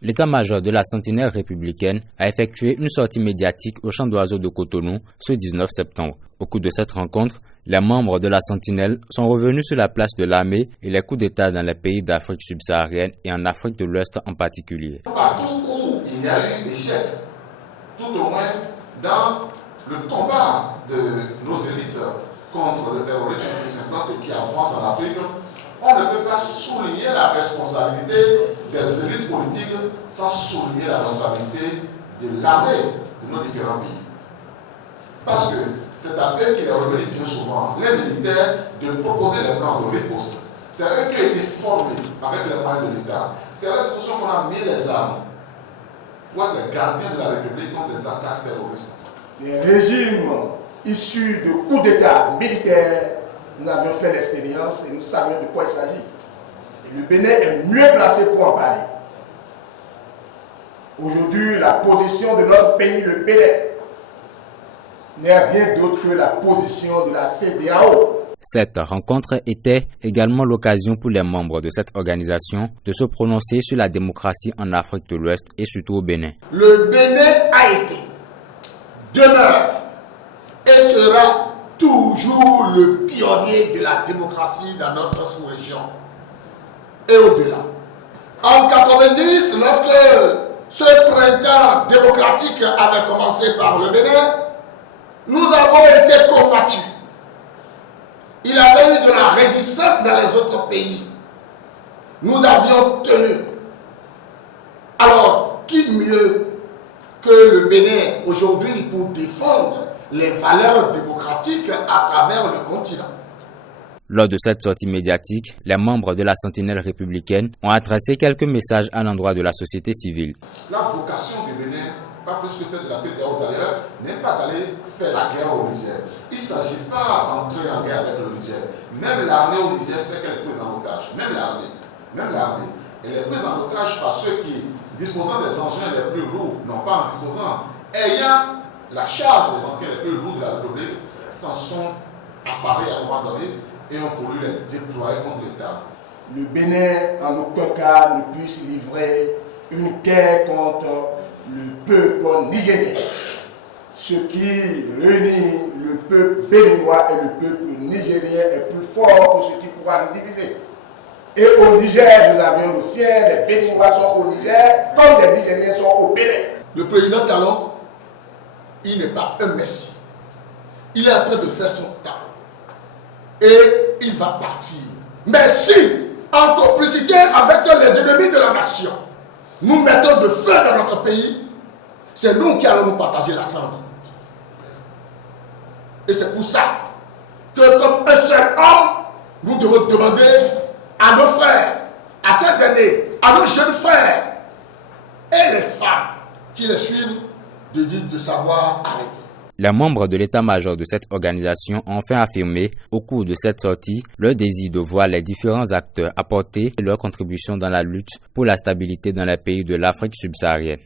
L'état-major de la Sentinelle républicaine a effectué une sortie médiatique au champ d'oiseaux de Cotonou ce 19 septembre. Au cours de cette rencontre, les membres de la Sentinelle sont revenus sur la place de l'armée et les coups d'État dans les pays d'Afrique subsaharienne et en Afrique de l'Ouest en particulier. Partout où il y a eu échec, tout au moins dans le combat de nos élites contre le terrorisme qui s'implante et qui avance en Afrique, on ne peut pas souligner la responsabilité des élites politiques sans souligner la responsabilité de l'armée de nos différents pays. Parce que c'est à eux qu'il est revenu bien souvent, les militaires, de proposer les plans de riposte. C'est eux qui ont été formés avec les moyens de l'État. C'est à la disposition qu'on a mis les armes pour être les gardiens de la République contre les attaques terroristes. Les régimes issus de coups d'État militaires, nous avions fait l'expérience et nous savions de quoi il s'agit. Et le Bénin est mieux placé pour en parler. Aujourd'hui, la position de notre pays, le Bénin, n'est rien d'autre que la position de la CEDEAO. Cette rencontre était également l'occasion pour les membres de cette organisation de se prononcer sur la démocratie en Afrique de l'Ouest et surtout au Bénin. Le Bénin a été, demeure et sera toujours le pionnier de la démocratie dans notre sous-région et au-delà. En 1990, lorsque ce printemps démocratique avait commencé par le Bénin, nous avons été combattus. Il y avait eu de la résistance dans les autres pays. Nous avions tenu. Alors, qui mieux que le Bénin aujourd'hui pour défendre les valeurs démocratiques à travers le continent? Lors de cette sortie médiatique, les membres de la Sentinelle républicaine ont adressé quelques messages à l'endroit de la société civile. La vocation du Bénin, pas plus que celle de la CEDEAO d'ailleurs, n'est pas d'aller faire la guerre au Niger. Il ne s'agit pas d'entrer en guerre avec le Niger. Même l'armée au Niger sait qu'elle est prise en otage. Même l'armée. Elle est prise en otage par ceux qui, disposant des engins les plus lourds, non pas en disposant, ayant la charge des engins les plus lourds de la République, s'en sont apparus à un moment donné et ont voulu les déployer contre l'État. Le Bénin, en aucun cas, ne puisse livrer une guerre contre le peuple nigérien. Ce qui réunit le peuple béninois et le peuple nigérien est plus fort que ce qui pourra nous diviser. Et au Niger, nous avions le ciel, les Béninois sont au Niger, comme les Nigériens sont au Bénin. Le président Talon, il n'est pas un messie. Il est en train de faire son temps. Et il va partir. Mais si, en complicité avec les ennemis de la nation, nous mettons de feu dans notre pays, c'est nous qui allons nous partager la cendre. Et c'est pour ça que comme un seul homme, nous devons demander à nos frères, à ces aînés, à nos jeunes frères et les femmes qui les suivent de savoir arrêter. Les membres de l'état-major de cette organisation ont enfin affirmé, au cours de cette sortie, leur désir de voir les différents acteurs apporter leur contribution dans la lutte pour la stabilité dans les pays de l'Afrique subsaharienne.